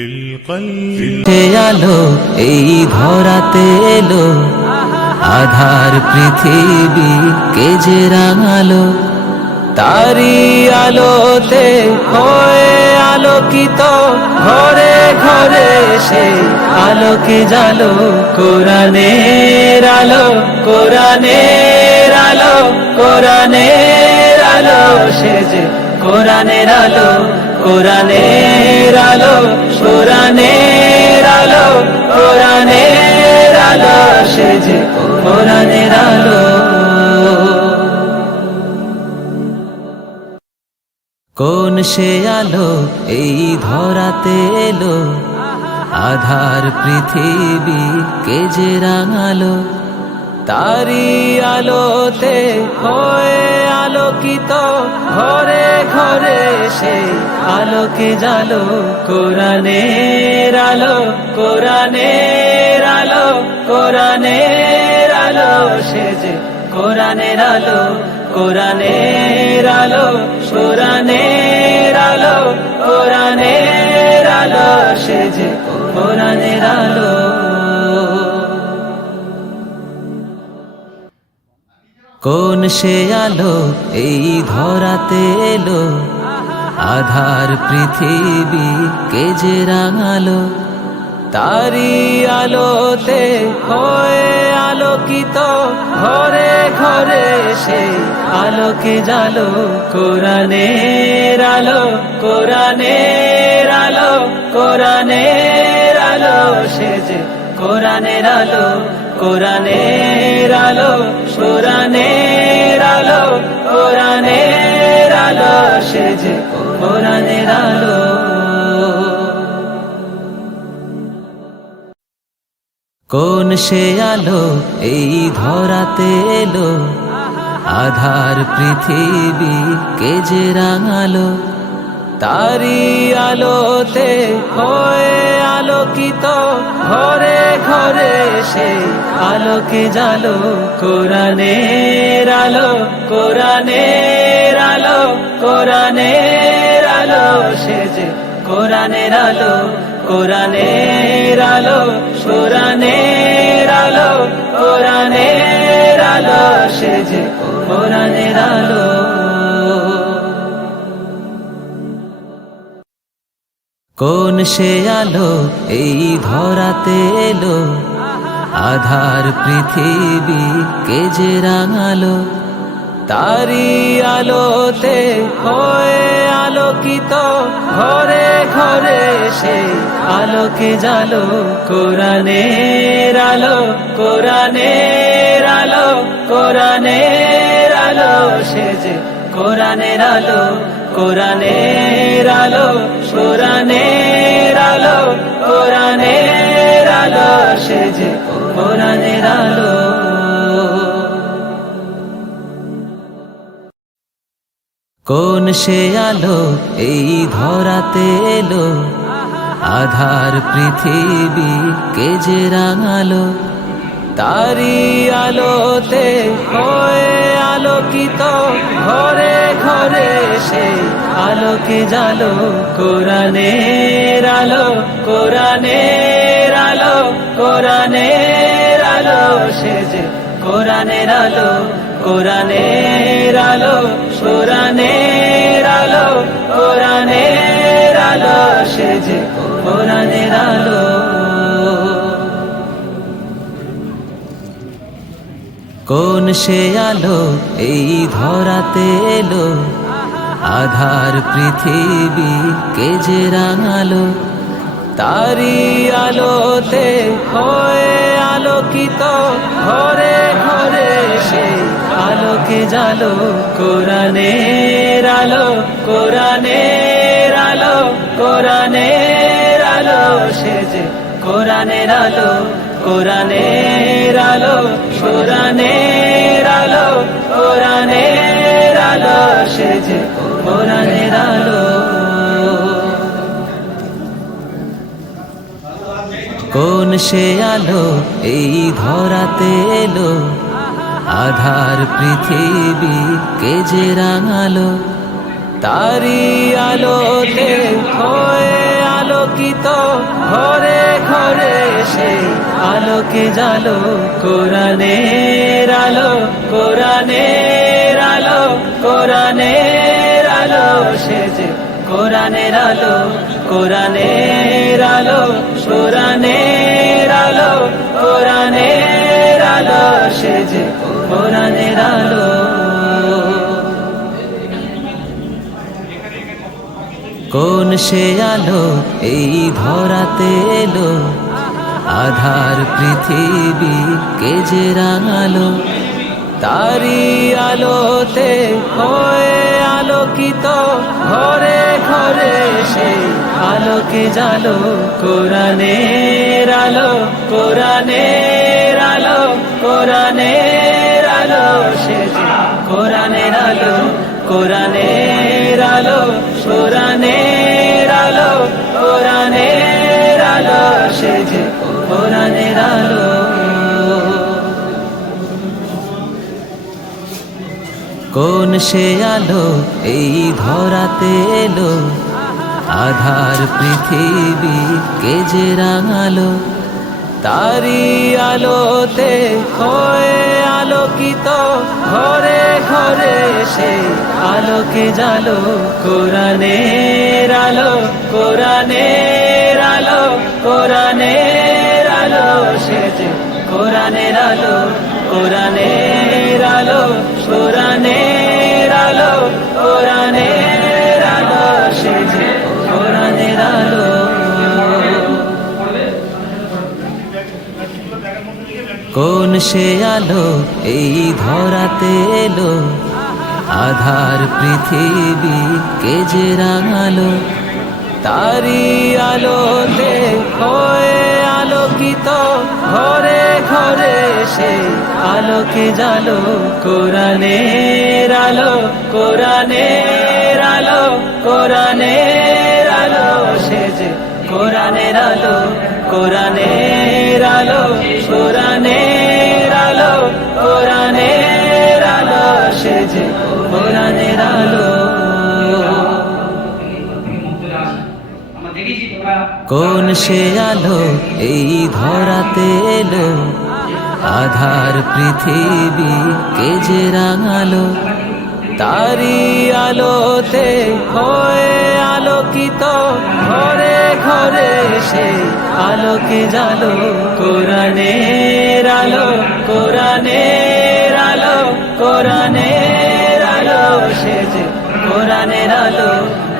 সে আলো এই ধরাতে এলো, আধার পৃথিবী কে যে রাঙালো, তারি আলোতে হয়ে আলোকিত ঘরে ঘরে সে আলোকে জালো। কোরআনের আলো, কোরআনের আলো, কোরআনের আলো, সে যে কোরআনের আলো, কোরআনের আলো, কোরআনের আলো, কোরআনের আলো, সে যে কোরআনের আলো। কোন সে আলো এই ধরাতে এলো, আধার পৃথিবী কে যে রাঙালো, তারি আলোতে হয়ে আলোকিত ঘরে ঘরে সে আলোকে জালো। কোরআনের আলো, কোরআনের আলো, কোরআনের আলো, সে যে কোরআনের আলো, কোরআনের আলো, কোরআনের আলো, কোরআনের আলো, সে যে কোরআনের আলো। কোন সে আলো এই ধরাতে এলো, আধার পৃথিবী কে যে রাঙালো, তারি আলোতে হয়ে আলোকিত ঘরে ঘরে সে আলোকে জালো। কোরআনের আলো, কোরআনের আলো, কোরআনের আলো, সে যে কোরআনের আলো, কোরআনের আলো, কোরআনের আলো, কোরআনের আলো, সে যে কোরআনের আলো। কোন সে আলো এই ধরাতে এলো, আধার পৃথিবী কে যে রাঙালো, তারি আলোতে হয়ে আলোকিত ঘরে ঘরে সে আলোকে জালো। কোরআনের আলো, কোরআনের আলো, কোরআনের আলো, সে যে কোরআনের আলো, কোরআনের আলো, কোরআনের আলো, কোরআনের আলো, সে যে কোরআনের আলো। কোন সে আলো এই ধরাতে এলো, আধার পৃথিবী কে যে রাঙালো, তারি আলোতে হয়ে আলোকিত ঘরে ঘরে সে আলোকে জালো। কোরআনের আলো, কোরআনের আলো, কোরআনের আলো, সে যে কোরআনের আলো, কোরআনের আলো, কোরআনের আলো, কোরআনের আলো, সে যে কোরআনের আলো। কোন সে আলো এই ধরাতে এলো, আধার পৃথিবী কে যে রাঙালো, তারি আলোতে হয়ে আলোকিত ঘরে ঘরে সে আলোকে জালো। কোরআনের আলো, কোরআনের আলো, কোরআনের আলো, সে যে কোরআনের আলো, কোরআনের আলো, কোরআনের আলো, কোরআনের আলো, সে যে কোরআনের আলো। কোন সে আলো এই ধরাতে এলো, আধার পৃথিবী কে যে রাঙালো, তারি আলোতে হয়ে আলোকিত ঘরে ঘরে সে আলোকে জালো। কোরআনের আলো, কোরআনের আলো, কোরআনের আলো, সে যে কোরআনের আলো, কোরআনের আলো, কোরআনের আলো, কোরআনের আলো, সে যে কোরআনের আলো। কোন সে আলো এই ধরাতে এলো, আধার পৃথিবী কে যে রাঙালো, তারি আলোতে হয়ে আলো আলোকিত ঘরে ঘরে সেই আলোকে জালো কোরআনের আলো কোরআনের আলো কোরআনের আলো সেজে কোরআনের আলো কোরআনের আলো কোরআনের আলো কোরআনের আলো সেজে কোরআনের আলো কোন সে আলো এই ধরাতে এলো আধার পৃথিবী কে যে রাঙালো তারি আলোতে হয়ে আলোকিত ঘরে ঘরে সেই আলোকে জালো কোরআনের আলো কোরআনের আলো কোরআনের আলো সেজে কোরআনের আলো কোরআনের আলো কোরআনের আলো কোরআনের আলো সেজে কোরআনের আলো কোন সে আলো এই ধরাতে এলো আধার পৃথিবী কে যে রাঙালো তারি আলোতে হয়ে আলোকিত ঘরে ঘরে সেই আলোকে জালো কোরআনের আলো কোরআনের আলো কোরআনের আলো সেজে কোরআনের আলো কোরআনের আলো কোরআনের আলো কোরআনের আলো সেজে কোরআনের আলো কোন সে আলো এই ধরাতে এলো আধার পৃথিবী কে যে রাঙালো তারি আলোতে হয়ে আলোকিত ঘরে ঘরে সেই আলোকে জালো কোরআনের আলো কোরআনের আলো কোরআনের আলো সেজে কোরআনের আলো কোরআনের আলো কোরআনের আলো কোরআনের আলো সেজে কোরআনের আলো কোন সে আলো এই ধরাতে এলো আধার পৃথিবী কে যে রাঙালো তারি আলোতে হয়ে আলোকিত ঘরে ঘরে সেই আলোকে জালো কোরআনের আলো কোরআনের আলো কোরআনের আলো সেজে কোরআনের আলো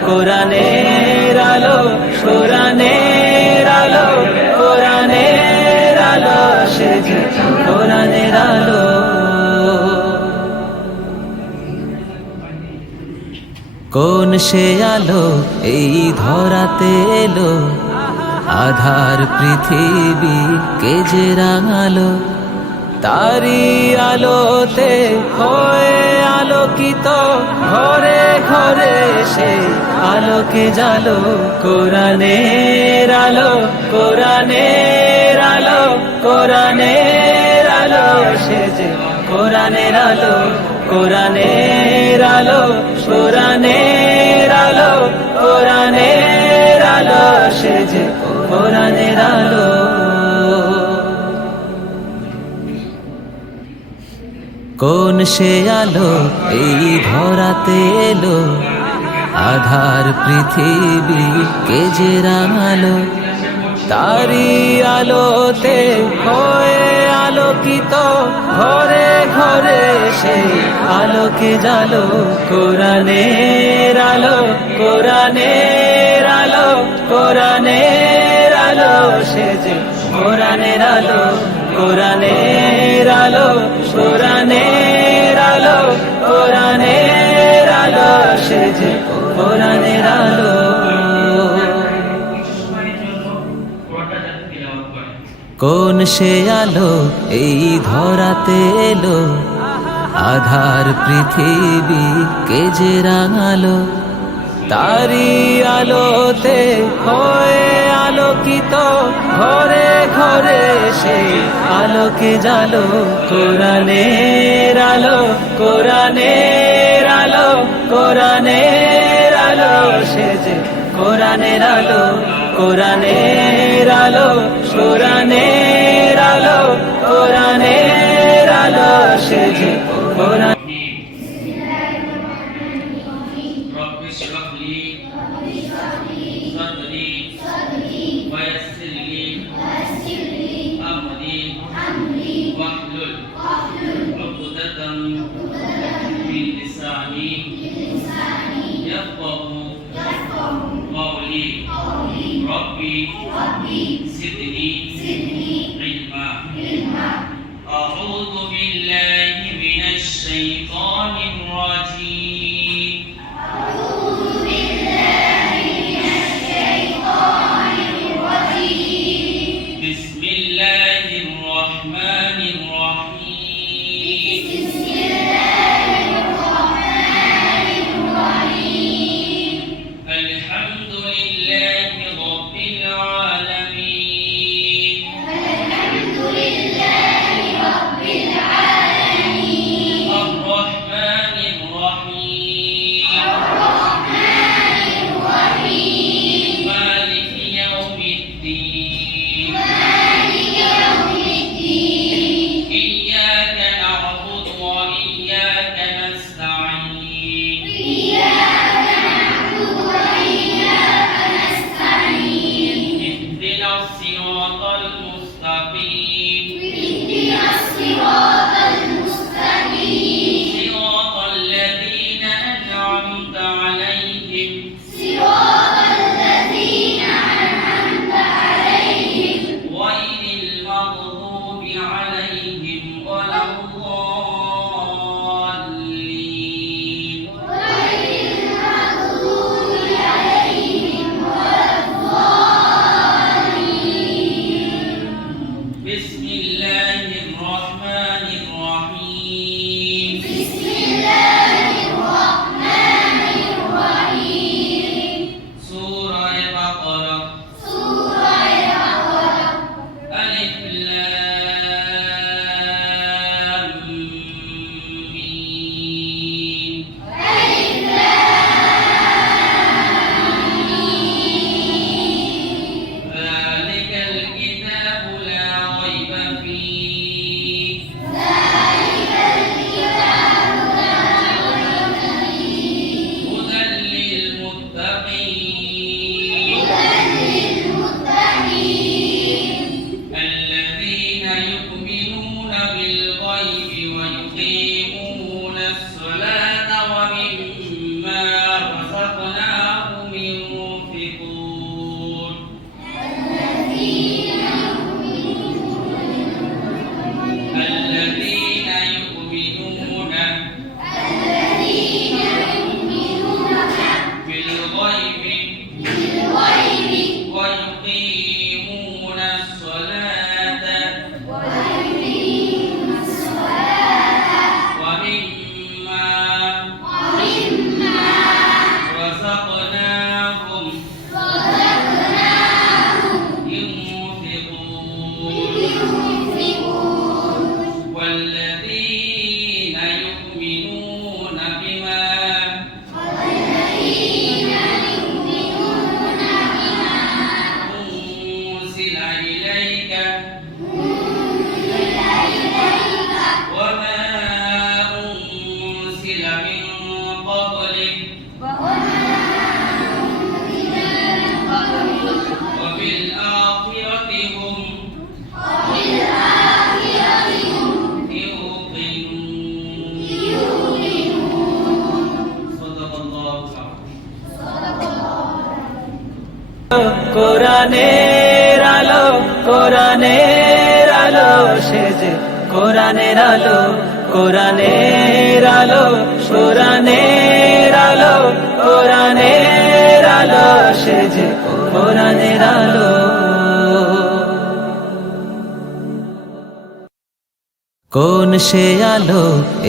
কোরআনের আলো কোরআনের আলো কোরআনের আলো সেজে কোরআনের আলো কোন সে আলো এই ধরাতে এলো আধার পৃথিবী কে যে রাঙালো তারি আলোতে হয়ে আলোকিত ঘরে ঘরে সেই আলোকে জালো কোরআনের আলো কোরআনের আলো কোরআনের আলো সেজে কোরআনের আলো কোরআনের আলো কোরআনের আলো কোরআনের আলো সেজে কোরআনের আলো কোন সে আলো এই ধরাতে এলো আধার পৃথিবী কে যে রাঙালো তারি আলোতে হয়ে আলোকিত ঘরে ঘরে সেই আলোকে জালো কোরআনের আলো কোরআনের আলো কোরআনের আলো সেজে কোরআনের আলো কোরআনের আলো কোরআনের আলো কোরআনের আলো সেজে কোরআনের আলো কোন সে আলো এই ধরাতে এলো আধার পৃথিবী কে যে রাঙালো তারি আলোতে হয়ে আলোকিত ঘরে ঘরে সেই আলোকে জালো কোরআনের আলো কোরআনের আলো কোরআনের আলো সেজে কোরআনের আলো কোরআনের আলো কোরআনের আলো কোরআনের আলো সে যে কোরআন رب اشرح لي صدري ويسر لي أمري واحلل عقدة من لساني يفقه قولي ربي زدني علما أعوذ بالله من الشيطان الرجيم بسم الله الرحمن الرحيم الحمد لله رب العالمين الرحمن الرحيم مالك يوم الدين إياك نعبد وإياك نستعين اهدنا الصراط المستقيم صراط الذين أنعمت عليهم غير المغضوب عليهم ولا الضالين بسم الله الرحمن الرحيم سورة بقرة ألف لام ميم ذلك الكتاب لا ريب فيه هدى للمتقين الذين يؤمنون بالغيب ويقيمون الصلاة ومما رزقناهم ينفقون الذين يؤمنون بالغيب ويقيمون الصلاة ومما رزقناهم ينفقون والذين يؤمنون بما أنزل إليك وما أنزل من قبلك وبالآخرة هم يوقنون صدق الله العظيم কোরআনের আলো কোরআনের আলো সে যে কোরআনের আলো কোরআনের আলো কোরআনের আলো কোরআনের আলো সে যে কোরআনের আলো কোন সে আলো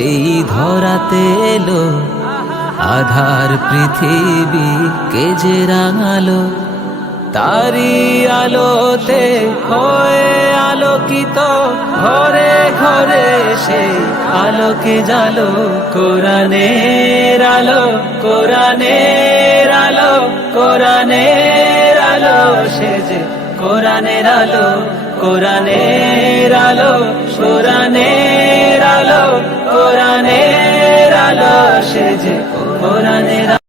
এই ধরাতে এলো আধার পৃথিবী কে যে রাঙালো তারি আলোতে হয়ে আলোকিত, ঘরে ঘরে সেই আলোকে জালো। কোরআনের আলো, কোরআনের আলো, কোরআনের আলো, সে যে কোরআনের আলো, কোরআনের আলো, কোরআনের আলো, কোরআনের আলো, সে যে কোরআনের আলো।